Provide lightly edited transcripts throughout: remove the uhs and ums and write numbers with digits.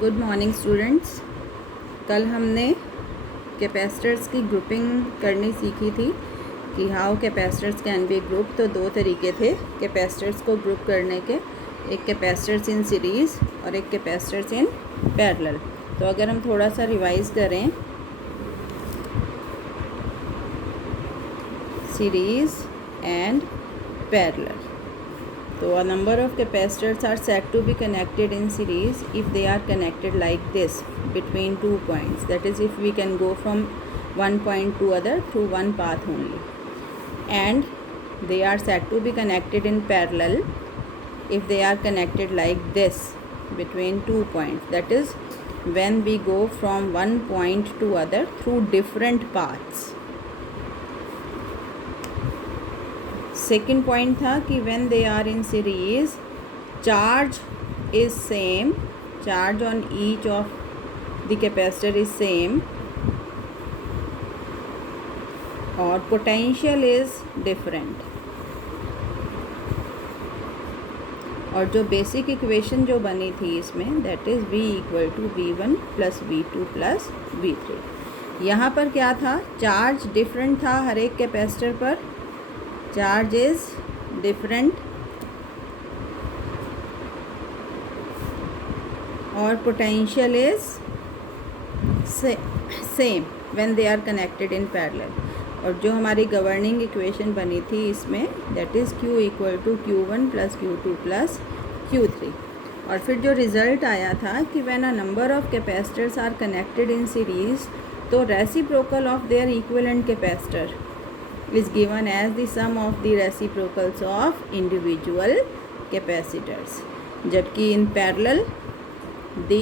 Good morning students. कल हमने capacitors की ग्रुपिंग करनी सीखी थी कि how capacitors can be group. तो दो तरीके थे कैपेसिटर्स को ग्रुप करने के, एक कैपेसिटर्स इन सीरीज़ और एक कैपेसिटर्स इन पैरेलल। तो अगर हम थोड़ा सा रिवाइज करें, series and parallel, so a number of capacitors are said to be connected in series if they are connected like this between 2 points. That is, if we can go from one point to other through one path only. And they are said to be connected in parallel if they are connected like this between 2 points. That is, when we go from one point to other through different paths. Second point था कि when they are in series charge is same, charge on each of the capacitor is same और potential is different. और जो basic equation जो बनी थी इसमें, that is V equal to V1 plus V2 plus V3। यहाँ पर क्या था, चार्ज डिफरेंट था हर एक कैपेसिटर पर, चार्ज इज डिफरेंट और potential is same when they are connected in parallel. और जो हमारी गवर्निंग इक्वेशन बनी थी इसमें, that is Q equal to Q1 plus Q2 plus Q3। और फिर जो रिज़ल्ट आया था कि when a number of capacitors are connected in series, तो reciprocal of their equivalent capacitor is given as the sum of the reciprocals of individual capacitors, जबकि in parallel the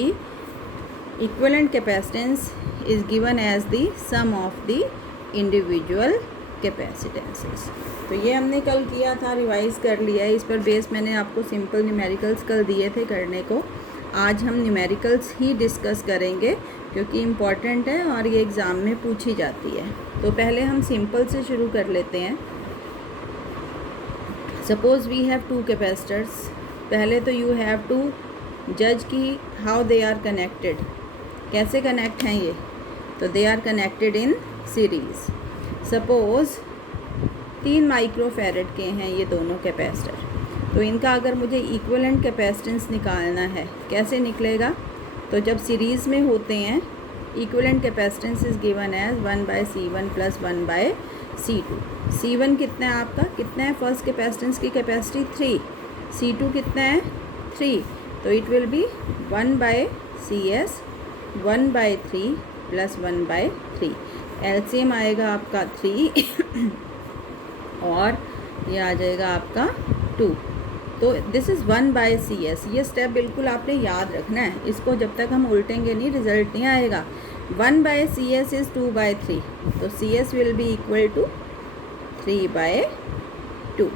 equivalent capacitance is given as the sum of the individual capacitances। तो ये हमने कल किया था, revise कर लिया है। इस पर बेस मैंने आपको सिंपल न्यूमेरिकल्स कल दिए थे करने को। आज हम न्यूमेरिकल्स ही डिस्कस करेंगे क्योंकि इम्पॉर्टेंट है और ये एग्ज़ाम में पूछी जाती है। तो पहले हम सिंपल से शुरू कर लेते हैं। Suppose we have two capacitors. पहले तो यू हैव टू जज कि हाउ दे आर कनेक्टेड, कैसे कनेक्ट हैं ये। तो they are connected in series. Suppose 3 microfarad के हैं ये दोनों कैपेसिटर। तो इनका अगर मुझे इक्विवेलेंट कैपेसिटेंस निकालना है, कैसे निकलेगा? तो जब सीरीज़ में होते हैं, equivalent capacitance is given as 1/C1 plus 1/C2। C1 कितना है आपका, कितना है फर्स्ट कैपेसिटेंस की कैपेसिटी 3, C2 कितना है 3। तो it will be 1/CS 1/3 plus 1/3। LCM आएगा आपका 3 और ये आ जाएगा आपका 2। तो दिस इज़ 1/CS। ये स्टेप बिल्कुल आपने याद रखना है, इसको जब तक हम उल्टेंगे नहीं रिज़ल्ट नहीं आएगा। 1/CS इज़ 2/3, तो CS will be equal to 3/2।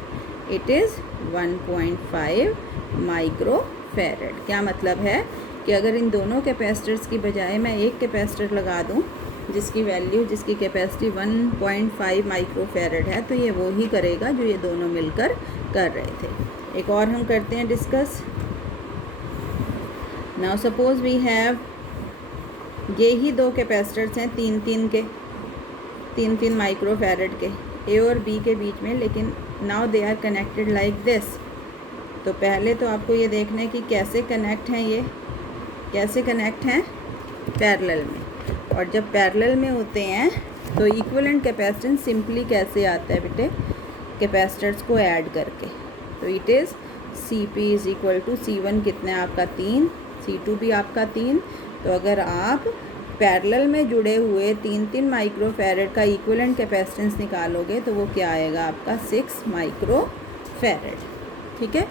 It is 1.5 microfarad. क्या मतलब है कि अगर इन दोनों कैपेसिटर्स की बजाय मैं एक कैपेसिटर लगा दूं जिसकी कैपेसिटी 1.5 माइक्रोफैरड है, तो ये वो ही करेगा जो ये दोनों मिलकर कर रहे थे। एक और हम करते हैं discuss. Now suppose we have, ये ही दो कैपेसिटर्स हैं 3 माइक्रोफैरड के, ए और बी के बीच में, लेकिन now they are connected like this. तो पहले तो आपको ये देखना है कि कैसे कनेक्ट हैं, ये कैसे कनेक्ट हैं, पैरेलल में। और जब पैरेलल में होते हैं तो इक्विवेलेंट कैपेसिटेंस सिंपली कैसे आता है बेटे, कैपेसिटर्स को ऐड करके। तो it is CP is equal to C1 कितना है आपका 3, C2 भी आपका 3। तो अगर आप पैरेलल में जुड़े हुए 3 माइक्रोफैरड का इक्विवेलेंट कैपेसिटेंस निकालोगे तो वो क्या आएगा आपका 6 माइक्रोफैरड। ठीक है,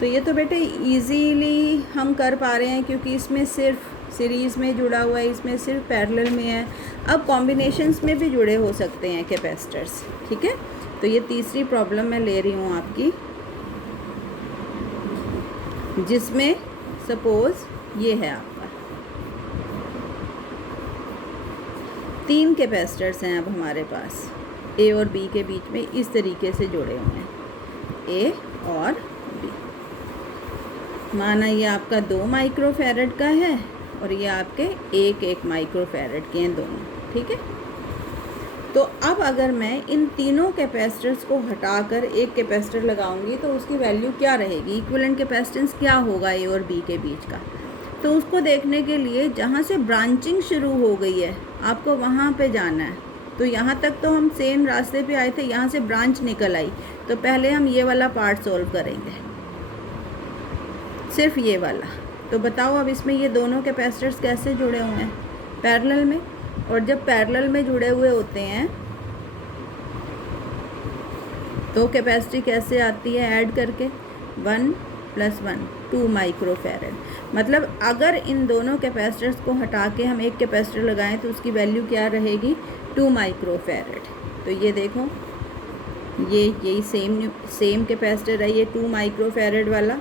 तो ये तो बेटे इजीली हम कर पा रहे हैं क्योंकि इसमें सिर्फ सीरीज़ में जुड़ा हुआ है, इसमें सिर्फ पैरेलल में है। अब कॉम्बिनेशंस में भी जुड़े हो सकते हैं कैपेसिटर्स। ठीक है, तो ये तीसरी प्रॉब्लम मैं ले रही हूँ आपकी, जिसमें सपोज़ ये है आपका 3 कैपेसिटर्स हैं अब हमारे पास, ए और बी के बीच में इस तरीके से जुड़े हुए हैं, ए और बी। माना ये आपका 2 माइक्रोफैरड का है और ये आपके 1 माइक्रोफैरड के हैं दोनों, ठीक है। तो अब अगर मैं इन तीनों कैपेसिटर्स को हटाकर एक कैपेसिटर लगाऊंगी तो उसकी वैल्यू क्या रहेगी, इक्विवेलेंट कैपेसिटेंस क्या होगा ए और बी के बीच का। तो उसको देखने के लिए जहाँ से ब्रांचिंग शुरू हो गई है आपको वहाँ पे जाना है। तो यहाँ तक तो हम सेम रास्ते पे आए थे, यहाँ से ब्रांच निकल आई, तो पहले हम ये वाला पार्ट सॉल्व करेंगे, सिर्फ ये वाला। तो बताओ अब इसमें ये दोनों कैपेसिटर्स कैसे जुड़े हुए हैं, पैरेलल में। और जब पैरेलल में जुड़े हुए होते हैं तो कैपेसिटी कैसे आती है, ऐड करके 1 + 1 2 माइक्रोफैरड। मतलब अगर इन दोनों कैपेसिटर्स को हटा के हम एक कैपेसिटर लगाएं तो उसकी वैल्यू क्या रहेगी, 2 माइक्रोफैरड। तो ये देखो यही सेम कैपेसिटर है, ये 2 माइक्रोफैरड वाला,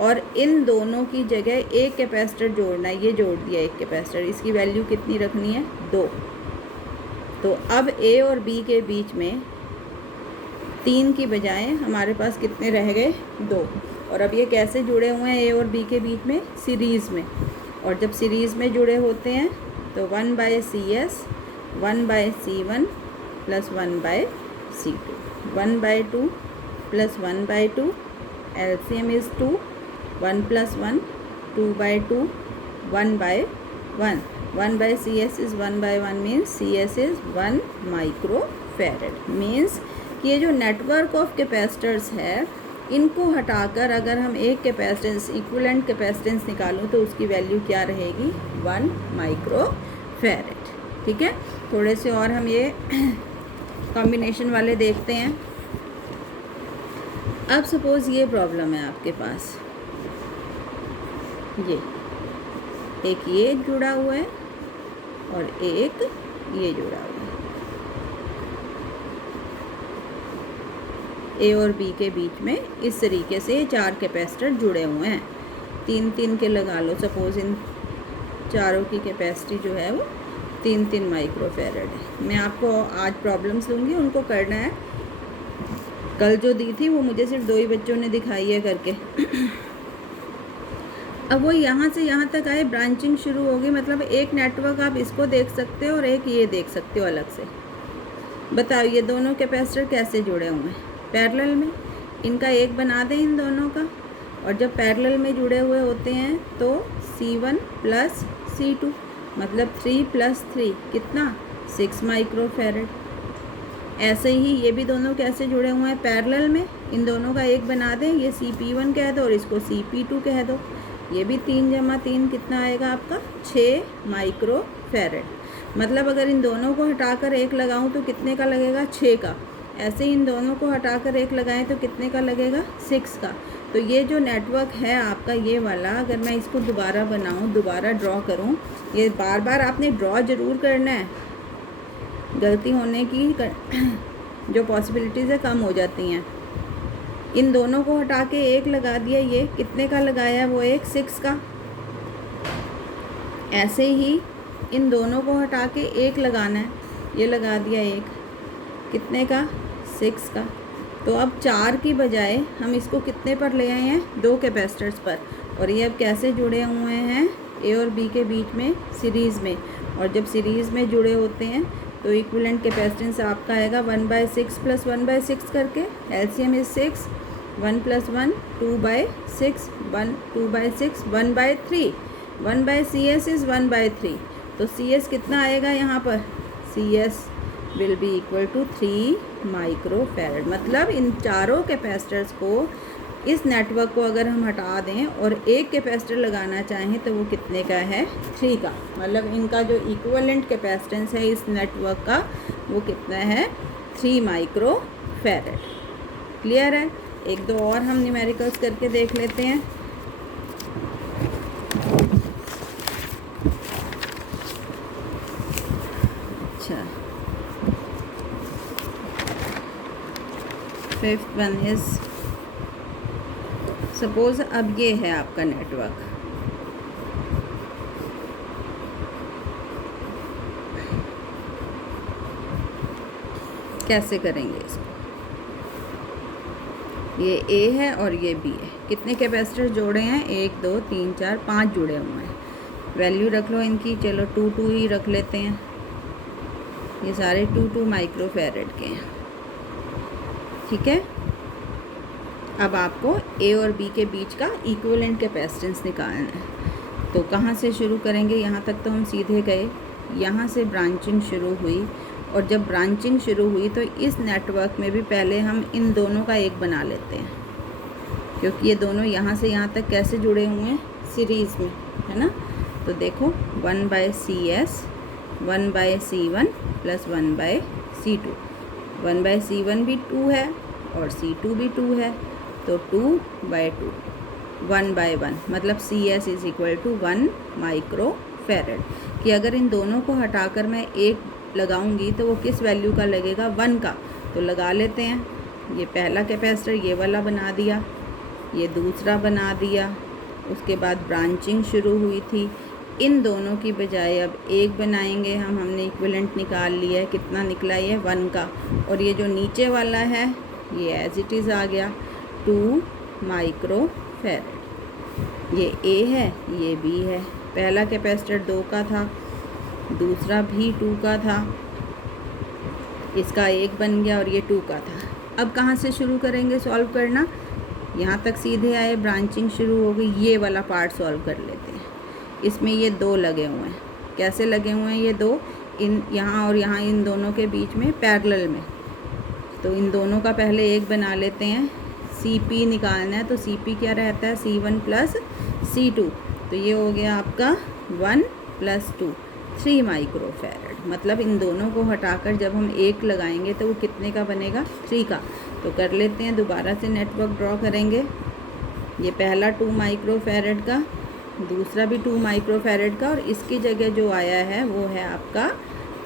और इन दोनों की जगह एक कैपेसिटर जोड़ना है, ये जोड़ दिया एक कैपेसिटर, इसकी वैल्यू कितनी रखनी है, 2। तो अब ए और बी के बीच में 3 की बजाय हमारे पास कितने रह गए, 2। और अब ये कैसे जुड़े हुए हैं ए और बी के बीच में, सीरीज़ में। और जब सीरीज़ में जुड़े होते हैं तो 1/CS 1/C1 + 1/C2 1/2 + 1/2, LCM is 2, 1 + 1 2/2 1/1, 1/CS is 1/1 means CS is 1 microfarad. Means कि ये जो नेटवर्क ऑफ कैपेसिटर्स है इनको हटाकर अगर हम एक कैपेसिटेंस इक्विवेलेंट कैपेसिटेंस निकालूं तो उसकी वैल्यू क्या रहेगी, 1 माइक्रोफैरड, ठीक है। थोड़े से और हम ये कॉम्बिनेशन वाले देखते हैं। अब सपोज़ ये प्रॉब्लम है आपके पास, एक ये जुड़ा हुआ है और एक ये जुड़ा हुआ है, ए और बी के बीच में इस तरीके से 4 कैपेसिटर जुड़े हुए हैं, 3 के लगा लो। सपोज़ इन चारों की कैपेसिटी जो है वो 3 माइक्रोफैरड है। मैं आपको आज प्रॉब्लम्स दूंगी, उनको करना है। कल जो दी थी वो मुझे सिर्फ 2 ही बच्चों ने दिखाई है करके। अब वो यहाँ से यहाँ तक आए, ब्रांचिंग शुरू होगी, मतलब एक नेटवर्क आप इसको देख सकते हो और एक ये देख सकते हो अलग से। बताओ ये दोनों कैपेसिटर कैसे जुड़े हुए हैं, पैरेलल में। इनका एक बना दें इन दोनों का, और जब पैरेलल में जुड़े हुए होते हैं तो C1 + C2 मतलब 3 + 3 कितना, 6 माइक्रोफैरड। ऐसे ही ये भी दोनों कैसे जुड़े हुए हैं, पैरेलल में। इन दोनों का एक बना दें, ये CP1 कह दो और इसको CP2 कह दो। ये भी 3 + 3 कितना आएगा आपका, 6 माइक्रोफैरड। मतलब अगर इन दोनों को हटाकर एक लगाऊं तो कितने का लगेगा, 6 का। ऐसे ही इन दोनों को हटाकर एक लगाएं तो कितने का लगेगा, 6 का। तो ये जो नेटवर्क है आपका ये वाला, अगर मैं इसको दोबारा बनाऊं, दोबारा ड्रॉ करूं, ये बार बार आपने ड्रॉ ज़रूर करना है, गलती होने की जो पॉसिबिलिटीज़ है कम हो जाती हैं। इन दोनों को हटा के एक लगा दिया, ये कितने का लगाया, वो एक 6 का। ऐसे ही इन दोनों को हटा के एक लगाना है, ये लगा दिया एक, कितने का, 6 का। तो अब 4 की बजाय हम इसको कितने पर ले आए हैं, 2 कैपेसिटर्स पर। और ये अब कैसे जुड़े हुए हैं, ए और बी के बीच में सीरीज़ में। और जब सीरीज़ में जुड़े होते हैं तो इक्विवेलेंट कैपेसिटेंस आपका आएगा 1/6 + 1/6 करके, LCM इज 6, 1 + 1 2/6, 1 2/6 1/3, 1/CS इज़ 1/3। तो CS कितना आएगा यहाँ पर, CS will be equal to 3 microfarad. मतलब इन चारों कैपेसिटर्स को, इस नेटवर्क को अगर हम हटा दें और एक कैपेसिटर लगाना चाहें तो वो कितने का है, 3 का। मतलब इनका जो इक्विवेलेंट कैपेसिटेंस है इस नेटवर्क का वो कितना है, 3 माइक्रोफैरड। क्लियर है। 1-2 और हम न्यूमेरिकल्स करके देख लेते हैं। अच्छा, 5th वन इज़, सपोज़ अब ये है आपका नेटवर्क, कैसे करेंगे इसको। ये ए है और ये बी है। कितने कैपेसिटर जोड़े हैं? 1 2 3 4 5 जुड़े हुए हैं। वैल्यू रख लो इनकी, चलो 2 2 ही रख लेते हैं। ये सारे 2 2 माइक्रोफैरड के हैं, ठीक है। अब आपको ए और बी के बीच का इक्विवेलेंट कैपेसिटेंस निकालना है। तो कहाँ से शुरू करेंगे? यहाँ तक तो हम सीधे गए, यहाँ से ब्रांचिंग शुरू हुई, और जब ब्रांचिंग शुरू हुई तो इस नेटवर्क में भी पहले हम इन दोनों का एक बना लेते हैं, क्योंकि ये दोनों यहाँ से यहाँ तक कैसे जुड़े हुए हैं? सीरीज़ में, है ना। तो देखो 1/CS 1/C1 plus 1/C2। 1/C1 भी 2 है और C2 भी 2 है, तो 2/2 1/1 मतलब CS is equal to 1 microfarad. कि अगर इन दोनों को हटाकर मैं एक लगाऊंगी तो वो किस वैल्यू का लगेगा? 1 का। तो लगा लेते हैं। ये पहला कैपेसिटर ये वाला बना दिया, ये दूसरा बना दिया। उसके बाद ब्रांचिंग शुरू हुई थी, इन दोनों की बजाय अब एक बनाएंगे हम। हमने इक्विवेलेंट निकाल लिया है, कितना निकला? ये 1 का। और ये जो नीचे वाला है ये एज इट इज़ आ गया 2 माइक्रोफैरड। ये ए है, ये बी है। पहला कैपेसिटर 2 का था, दूसरा भी 2 का था, इसका 1 बन गया और ये 2 का था। अब कहाँ से शुरू करेंगे सॉल्व करना? यहाँ तक सीधे आए, ब्रांचिंग शुरू हो गई, ये वाला पार्ट सॉल्व कर लेते हैं। इसमें ये 2 लगे हुए हैं। कैसे लगे हुए हैं ये 2? इन यहाँ और यहाँ, इन दोनों के बीच में पैरेलल में। तो इन दोनों का पहले एक बना लेते हैं। CP निकालना है, तो CP क्या रहता है? C1 plus C2। तो ये हो गया आपका 1 + 2 3 माइक्रोफैरड। मतलब इन दोनों को हटाकर जब हम एक लगाएंगे तो वो कितने का बनेगा? 3 का। तो कर लेते हैं, दोबारा से नेटवर्क ड्रॉ करेंगे। ये पहला 2 माइक्रोफैरड का, दूसरा भी 2 माइक्रोफैरड का, और इसकी जगह जो आया है वो है आपका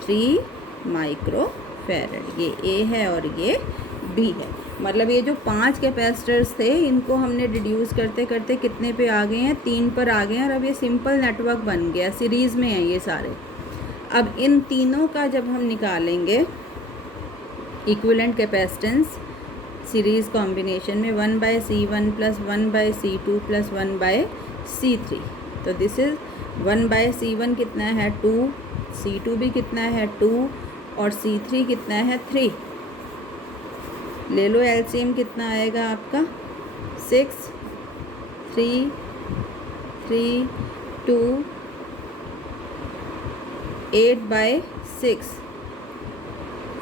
3 माइक्रोफैरड। ये ए है और ये बी है। मतलब ये जो 5 कैपेसिटर्स थे इनको हमने रिड्यूस करते करते कितने पे आ गए हैं? 3 पर आ गए हैं। और अब ये सिंपल नेटवर्क बन गया, सीरीज़ में है ये सारे। अब इन तीनों का जब हम निकालेंगे इक्विवेलेंट कैपेसिटेंस सीरीज़ कॉम्बिनेशन में 1/C1 plus 1/C2 plus 1/C3। तो दिस इज़ 1/C1 कितना है? 2, C2 भी कितना है? 2, और C3 कितना है? 3। ले लो एलसीएम, कितना आएगा आपका? 6 3 3 2 8/6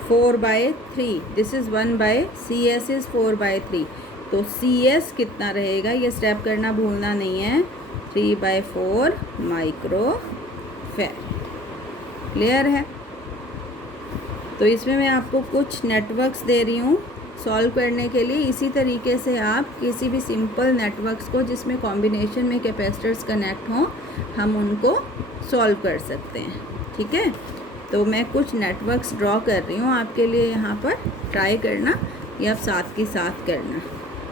4/3। This is 1/CS is 4/3। तो CS कितना रहेगा? ये स्टेप करना भूलना नहीं है। 3/4 माइक्रोफैरड। क्लियर है? तो इसमें मैं आपको कुछ नेटवर्क्स दे रही हूँ सॉल्व करने के लिए। इसी तरीके से आप किसी भी सिंपल नेटवर्क्स को जिसमें कॉम्बिनेशन में कैपेसिटर्स कनेक्ट हों, हम उनको सॉल्व कर सकते हैं, ठीक है। तो मैं कुछ नेटवर्क्स ड्रॉ कर रही हूँ आपके लिए, यहाँ पर ट्राई करना, या आप साथ के साथ करना।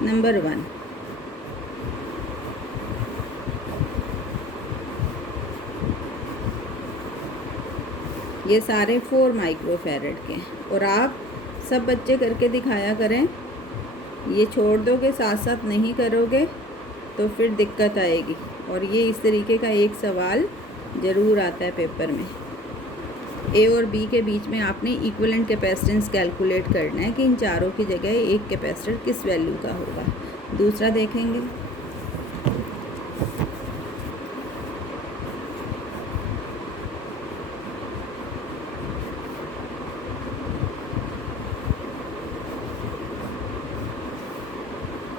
नंबर 1, ये सारे 4 माइक्रोफैरड के हैं, और आप सब बच्चे करके दिखाया करें। ये छोड़ दोगे, साथ साथ नहीं करोगे तो फिर दिक्कत आएगी। और ये इस तरीके का एक सवाल ज़रूर आता है पेपर में। ए और बी के बीच में आपने इक्विवेलेंट कैपेसिटेंस कैलकुलेट करना है कि इन चारों की जगह एक कैपेसिटर किस वैल्यू का होगा। दूसरा देखेंगे,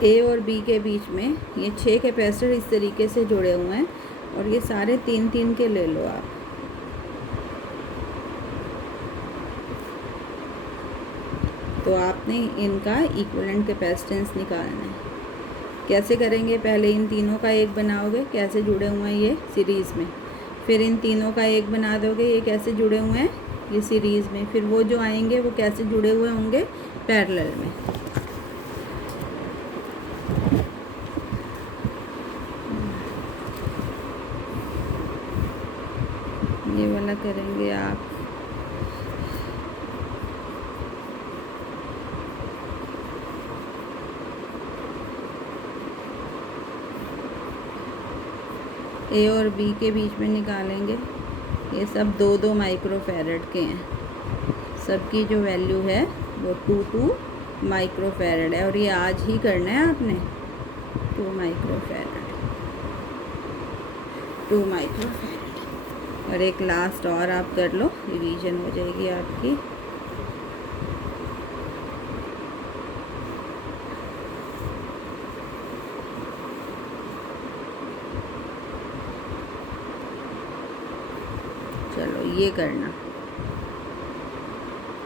ए और बी के बीच में ये 6 कैपेसिटर इस तरीके से जुड़े हुए हैं, और ये सारे 3-3 के ले लो आप। तो आपने इनका इक्विवेलेंट कैपेसिटेंस निकालना है। कैसे करेंगे? पहले इन तीनों का एक बनाओगे, कैसे जुड़े हुए हैं ये? सीरीज़ में। फिर इन तीनों का एक बना दोगे, ये कैसे जुड़े हुए हैं? ये सीरीज़ में। फिर वो जो आएंगे वो कैसे जुड़े हुए होंगे? पैरेलल में। ये वाला करेंगे आप। ए और बी के बीच में निकालेंगे। ये सब 2-2 माइक्रोफैरड के हैं, सबकी जो वैल्यू है वो 2 माइक्रोफैरड है, और ये आज ही करना है आपने। 2 माइक्रोफैरड, 2 माइक्रोफैरड। और एक लास्ट और आप कर लो, रिवीजन हो जाएगी आपकी। चलो ये करना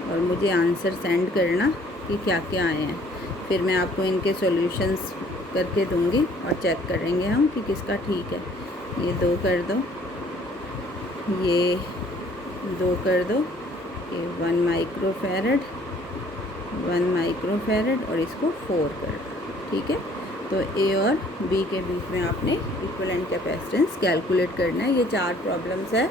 और मुझे आंसर सेंड करना कि क्या क्या आए हैं, फिर मैं आपको इनके सॉल्यूशंस करके दूंगी और चेक करेंगे हम कि किसका ठीक है। ये 2 कर दो, ये 2 कर दो, ये 1 माइक्रोफैरड, 1 माइक्रोफैरड, और इसको 4 कर दो। ठीक है, तो ए और बी के बीच में आपने इक्विवेलेंट कैपेसिटेंस कैलकुलेट करना है। ये 4 प्रॉब्लम्स है,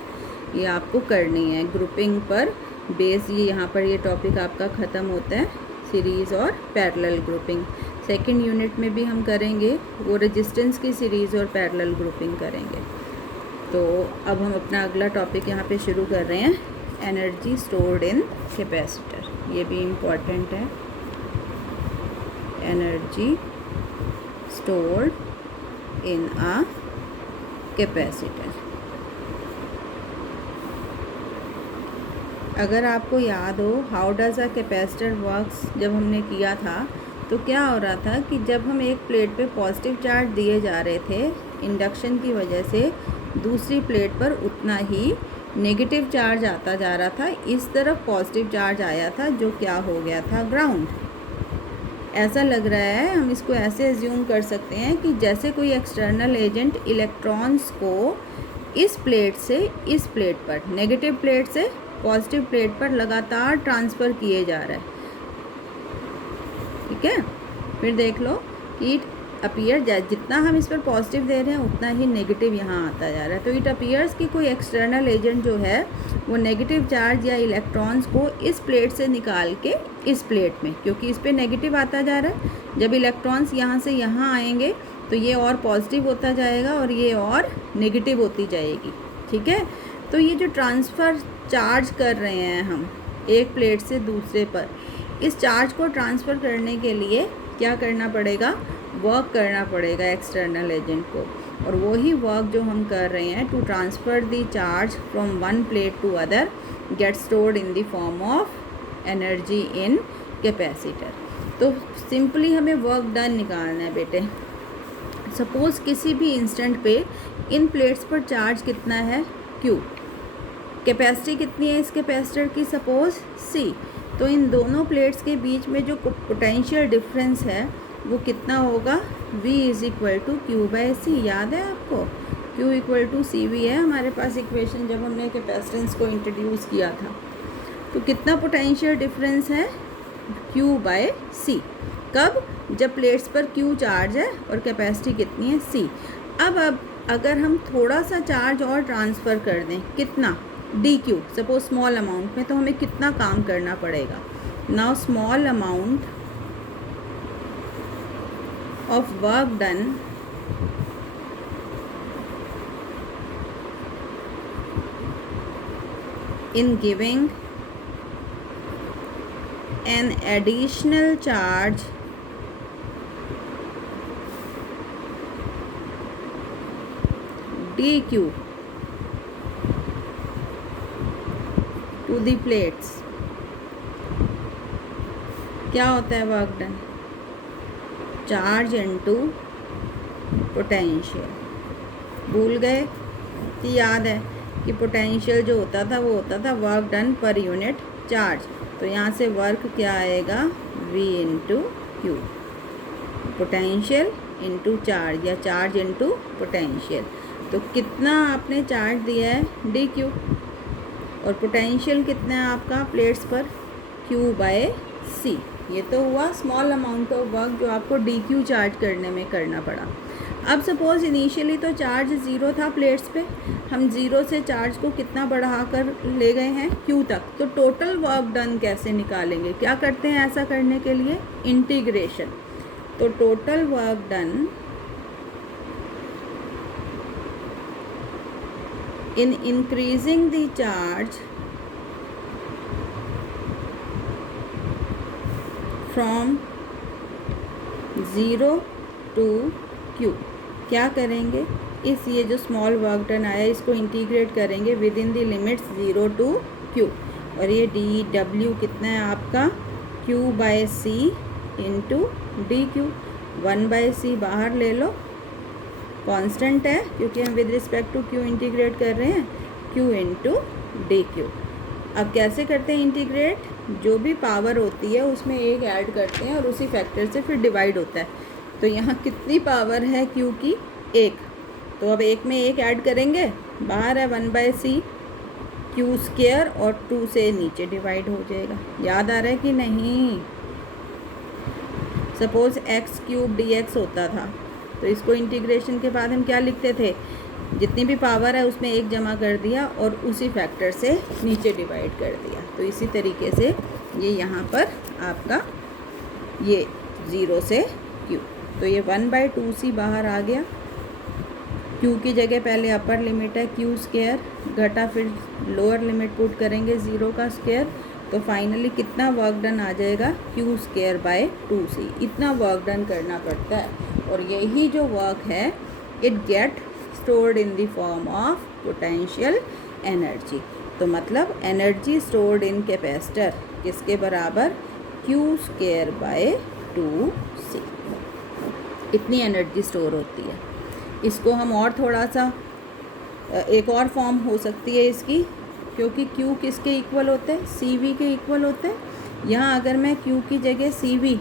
ये आपको करनी है ग्रुपिंग पर बेस। ये यहाँ पर ये टॉपिक आपका ख़त्म होता है, सीरीज़ और पैरेलल ग्रुपिंग। सेकंड यूनिट में भी हम करेंगे वो रेजिस्टेंस की सीरीज़ और पैरेलल ग्रुपिंग करेंगे। तो अब हम अपना अगला टॉपिक यहाँ पे शुरू कर रहे हैं, एनर्जी स्टोर्ड इन कैपेसिटर। ये भी इम्पॉर्टेंट है, energy stored in a capacitor. अगर आपको याद हो how does a capacitor works, जब हमने किया था तो क्या हो रहा था कि जब हम एक प्लेट पे पॉजिटिव चार्ज दिए जा रहे थे, इंडक्शन की वजह से दूसरी प्लेट पर उतना ही नेगेटिव चार्ज आता जा रहा था। इस तरफ पॉजिटिव चार्ज आया था जो क्या हो गया था, ग्राउंड। ऐसा लग रहा है, हम इसको ऐसे एज्यूम कर सकते हैं कि जैसे कोई एक्सटर्नल एजेंट इलेक्ट्रॉन्स को इस प्लेट से इस प्लेट पर, नेगेटिव प्लेट से पॉजिटिव प्लेट पर लगातार ट्रांसफ़र किए जा रहा है। ठीक है, फिर देख लो कि इट अपीयर, जितना हम इस पर पॉजिटिव दे रहे हैं उतना ही नेगेटिव यहाँ आता जा रहा है। तो इट अपीयर्स कि कोई एक्सटर्नल एजेंट जो है वो नेगेटिव चार्ज या इलेक्ट्रॉन्स को इस प्लेट से निकाल के इस प्लेट में, क्योंकि इस पर नेगेटिव आता जा रहा है, जब इलेक्ट्रॉन्स यहाँ से यहाँ आएंगे तो ये और पॉजिटिव होता जाएगा और ये और नेगेटिव होती जाएगी। ठीक है, तो ये जो ट्रांसफ़र चार्ज कर रहे हैं हम एक प्लेट से दूसरे पर, इस चार्ज को ट्रांसफ़र करने के लिए क्या करना पड़ेगा, वर्क करना पड़ेगा एक्सटर्नल एजेंट को। और वही वर्क जो हम कर रहे हैं to transfer the charge from one plate to other get stored in the form of energy in capacitor. तो सिंपली हमें वर्क डन निकालना है बेटे। सपोज़ किसी भी इंस्टेंट पे इन प्लेट्स पर चार्ज कितना है, Q, कैपेसिटी कितनी है इस कैपेसिटर की, सपोज़ C। तो इन दोनों प्लेट्स के बीच में जो पोटेंशियल डिफरेंस है वो कितना होगा, V = Q/C। याद है आपको, Q = CV है हमारे पास इक्वेशन जब हमने कैपेसिटेंस को इंट्रोड्यूस किया था। तो कितना पोटेंशियल डिफरेंस है, Q/C। कब, जब प्लेट्स पर Q चार्ज है और कैपेसिटी कितनी है, C। अब अगर हम थोड़ा सा चार्ज और ट्रांसफ़र कर दें, कितना, dq, सपोज स्मॉल अमाउंट में, तो हमें कितना काम करना पड़ेगा। Now small amount of work done in giving an additional charge dq to the plates, क्या होता है work done, charge into potential. भूल गए कि याद है कि पोटेंशियल जो होता था वो होता था work done per unit charge. तो यहाँ से वर्क क्या आएगा, V × Q, potential into charge या चार्ज इनटू पोटेंशियल। तो कितना आपने चार्ज दिया है, dq, और पोटेंशियल कितना है आपका प्लेट्स पर, Q/C। ये तो हुआ स्मॉल अमाउंट ऑफ वर्क जो आपको dq चार्ज करने में करना पड़ा। अब सपोज़ इनिशियली तो चार्ज 0 था प्लेट्स पे, हम 0 से चार्ज को कितना बढ़ा कर ले गए हैं, Q तक। तो टोटल वर्क डन कैसे निकालेंगे, क्या करते हैं ऐसा करने के लिए, इंटीग्रेशन। तो total work done in increasing the charge from 0 to Q, क्या करेंगे, इस ये जो स्मॉल वर्क डन आया इसको इंटीग्रेट करेंगे with in the limits 0 to Q, और ये डी डब्ल्यू कितना है आपका Q/C इंटू DQ। 1/C बाहर ले लो, कांस्टेंट है क्योंकि हम with respect to Q integrate कर रहे हैं, Q इंटू DQ। अब कैसे करते हैं इंटीग्रेट, जो भी पावर होती है उसमें एक ऐड करते हैं और उसी फैक्टर से फिर डिवाइड होता है। तो यहाँ कितनी पावर है Q की, एक, तो अब एक में एक ऐड करेंगे, बाहर है 1/C Q² और 2 से नीचे डिवाइड हो जाएगा। याद आ रहा है कि नहीं? सपोज x³ dx होता था, तो इसको इंटीग्रेशन के बाद हम क्या लिखते थे, जितनी भी पावर है उसमें एक जमा कर दिया और उसी फैक्टर से नीचे डिवाइड कर दिया। तो इसी तरीके से ये यहाँ पर आपका ये 0 से Q, तो ये 1/2C बाहर आ गया। Q की जगह पहले अपर लिमिट है Q², घटा फिर लोअर लिमिट पुट करेंगे 0 का स्क्वायर, तो फाइनली कितना वर्क डन आ जाएगा, Q²/2C। इतना वर्क डन करना पड़ता है, और यही जो वर्क है it get stored in the form of potential energy. तो मतलब एनर्जी स्टोर्ड इन कैपेसिटर किसके बराबर, Q²/2C। इतनी एनर्जी स्टोर होती है। इसको हम और थोड़ा सा एक और फॉर्म हो सकती है इसकी, क्योंकि Q किसके इक्वल होते हैं, CV के इक्वल होते हैं। यहाँ अगर मैं Q की जगह CV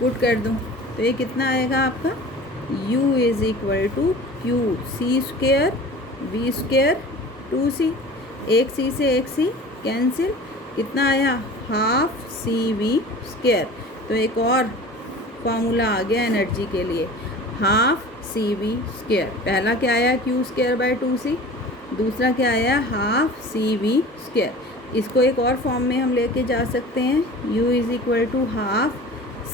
पुट कर दूँ तो ये कितना आएगा आपका, U = QC² V² 2C, एक C से एक C कैंसिल, कितना आया, ½ CV²। तो एक और फार्मूला आ गया एनर्जी के लिए, ½ CV²। पहला क्या आया, Q²/2C, दूसरा क्या आया, ½ CV²। इसको एक और फॉर्म में हम लेके जा सकते हैं, U = ½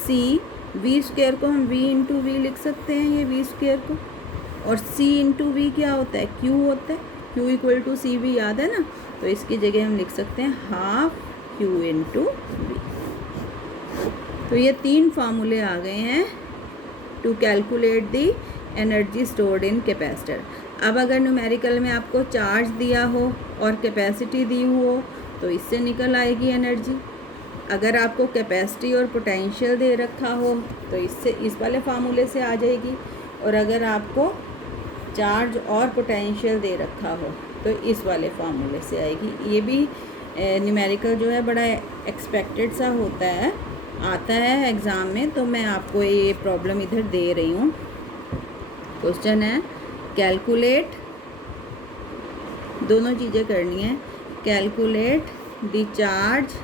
C V² को हम V इंटू V लिख सकते हैं, ये V² को, और C इंटू V क्या होता है, Q होता है, Q = CV याद है ना, तो इसकी जगह हम लिख सकते हैं ½ Q इंटू V। तो ये 3 फार्मूले आ गए हैं to calculate the energy stored in capacitor. अब अगर न्यूमेरिकल में आपको चार्ज दिया हो और कैपेसिटी दी हो तो इससे निकल आएगी एनर्जी। अगर आपको कैपेसिटी और पोटेंशियल दे रखा हो तो इससे, इस वाले फार्मूले से आ जाएगी, और अगर आपको चार्ज और पोटेंशियल दे रखा हो तो इस वाले फार्मूले से आएगी। ये भी न्यूमेरिकल जो है बड़ा एक्सपेक्टेड सा होता है, आता है एग्ज़ाम में, तो मैं आपको ये प्रॉब्लम इधर दे रही हूँ। क्वेश्चन है कैलकुलेट, दोनों चीज़ें करनी है, calculate the charge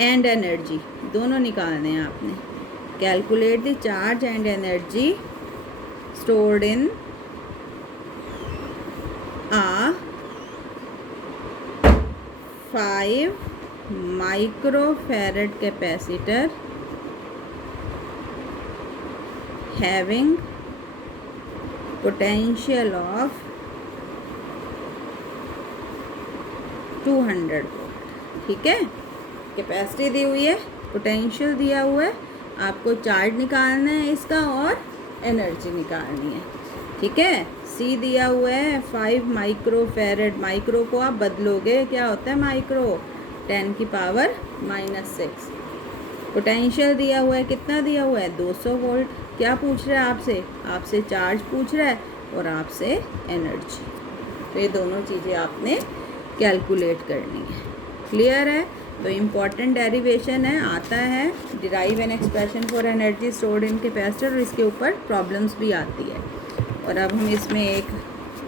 and energy, दोनों निकालने हैं आपने। Calculate the charge and energy stored in a 5 microfarad capacitor having potential of 200 volt. ठीक है, कैपेसिटी दी हुई है, पोटेंशियल दिया हुआ है, आपको चार्ज निकालना है इसका और एनर्जी निकालनी है। ठीक है, C दिया हुआ है 5 माइक्रोफैरड, माइक्रो को आप बदलोगे क्या होता है माइक्रो, 10⁻⁻⁶। पोटेंशियल दिया हुआ है, कितना दिया हुआ है, 200 वोल्ट। क्या पूछ रहा है आपसे, आपसे चार्ज पूछ रहा है और आपसे एनर्जी। तो ये दोनों चीज़ें आपने कैलकुलेट करनी है। क्लियर है? तो इम्पॉर्टेंट डेरिवेशन है, आता है, derive an expression for energy stored in capacitor, और इसके ऊपर प्रॉब्लम्स भी आती है। और अब हम इसमें एक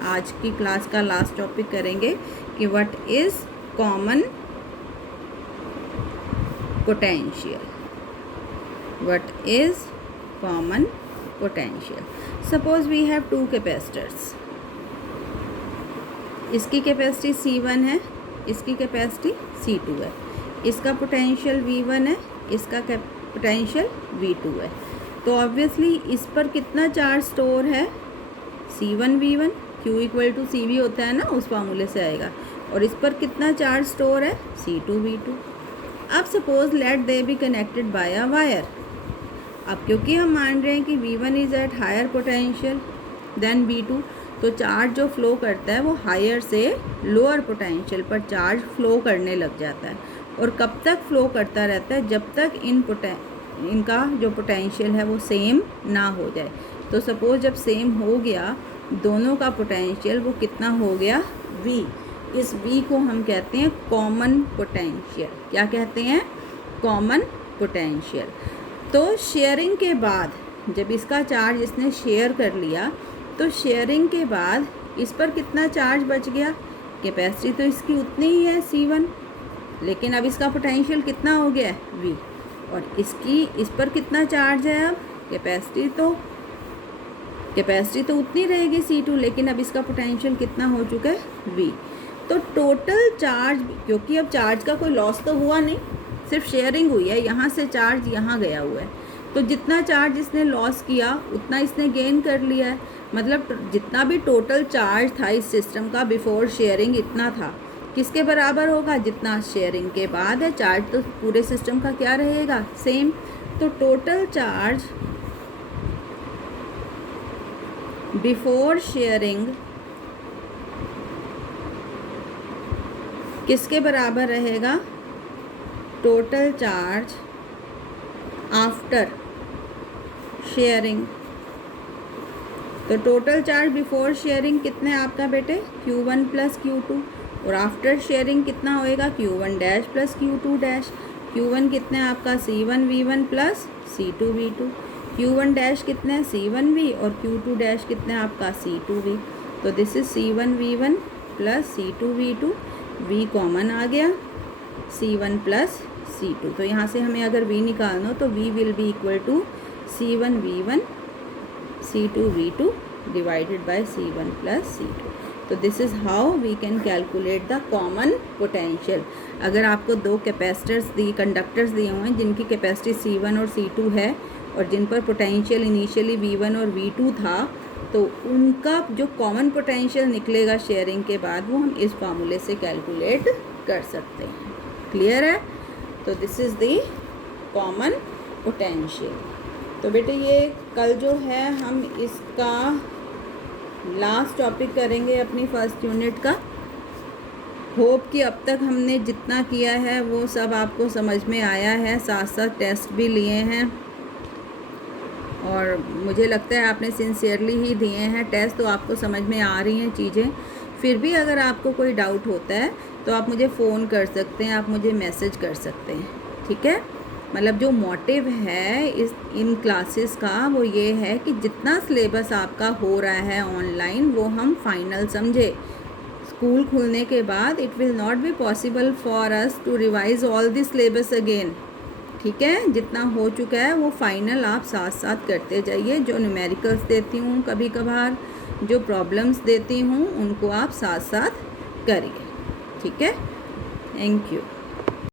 आज की क्लास का लास्ट टॉपिक करेंगे कि what is common potential. What is common potential? Suppose we have 2 capacitors, इसकी कैपेसिटी C1 है, इसकी कैपेसिटी C2 है, इसका पोटेंशियल V1 है, इसका पोटेंशियल V2 है। तो ऑब्वियसली इस पर कितना चार्ज स्टोर है, C1 V1, Q equal to C V होता है ना, उस फार्मूले से आएगा। और इस पर कितना चार्ज स्टोर है, C2V2। अब suppose let they be connected by a wire. अब क्योंकि हम मान रहे हैं कि V1 is at higher potential than V2, तो चार्ज जो फ्लो करता है वो हायर से लोअर पोटेंशियल पर चार्ज फ्लो करने लग जाता है। और कब तक फ्लो करता रहता है, जब तक इनका जो पोटेंशियल है वो सेम ना हो जाए। तो सपोज जब सेम हो गया दोनों का पोटेंशियल, वो कितना हो गया, V। इस V को हम कहते हैं कॉमन पोटेंशियल। क्या कहते हैं, कॉमन पोटेंशियल। तो शेयरिंग के बाद जब इसका चार्ज इसने शेयर कर लिया, तो शेयरिंग के बाद इस पर कितना चार्ज बच गया, कैपेसिटी तो इसकी उतनी ही है C1, लेकिन अब इसका पोटेंशियल कितना हो गया है, V। और इस पर कितना चार्ज है, अब कैपेसिटी तो उतनी रहेगी C2, लेकिन अब इसका पोटेंशियल कितना हो चुका है, V। तो टोटल चार्ज, क्योंकि अब चार्ज का कोई लॉस तो हुआ नहीं, सिर्फ शेयरिंग हुई है, यहाँ से चार्ज यहाँ गया हुआ है, तो जितना चार्ज इसने लॉस किया उतना इसने गेन कर लिया है। मतलब जितना भी टोटल चार्ज था इस सिस्टम का बिफोर शेयरिंग, इतना था, किसके बराबर होगा, जितना शेयरिंग के बाद है। चार्ज तो पूरे सिस्टम का क्या रहेगा, सेम। तो टोटल चार्ज बिफोर शेयरिंग किसके बराबर रहेगा, टोटल चार्ज आफ्टर शेयरिंग। तो टोटल चार्ज बिफोर शेयरिंग कितने आपका बेटे, Q1 प्लस Q2, और आफ्टर शेयरिंग कितना होएगा, Q1 dash plus Q2 dash. Q1 कितने आपका C1V1 plus C2V2, Q1 dash कितने C1V, और Q2 डैश कितने आपका C2V। तो this is C1V1 plus C2V2, V common आ गया, C1 प्लस C2। तो यहाँ से हमें अगर V निकालना हो तो V will be equal to C1V1 C2V2 divided by C1 plus C2। तो this is how we can calculate the common potential. अगर आपको दो कंडक्टर्स दिए हुए हैं जिनकी कैपेसिटी C1 और C2 है, और जिन पर पोटेंशियल इनिशियली V1 और V2 था, तो उनका जो कॉमन पोटेंशियल निकलेगा शेयरिंग के बाद, वो हम इस फार्मूले से कैलकुलेट कर सकते हैं। क्लियर है। तो this is the common potential. तो बेटे ये कल जो है हम इसका लास्ट टॉपिक करेंगे अपनी फर्स्ट यूनिट का। होप कि अब तक हमने जितना किया है वो सब आपको समझ में आया है, साथ साथ टेस्ट भी लिए हैं, और मुझे लगता है आपने सिंसियरली ही दिए हैं टेस्ट, तो आपको समझ में आ रही हैं चीज़ें। फिर भी अगर आपको कोई डाउट होता है तो आप मुझे फ़ोन कर सकते हैं, आप मुझे मैसेज कर सकते हैं, ठीक है। मतलब जो मोटिव है इन क्लासेस का वो ये है कि जितना सिलेबस आपका हो रहा है ऑनलाइन वो हम फाइनल समझे। स्कूल खुलने के बाद it will not be possible for us to revise all the syllabus again, ठीक है। जितना हो चुका है वो फाइनल आप साथ साथ करते जाइए। जो न्यूमेरिकल्स देती हूँ कभी कभार, जो प्रॉब्लम्स देती हूँ, उनको आप साथ साथ करिए, ठीक है। Thank you.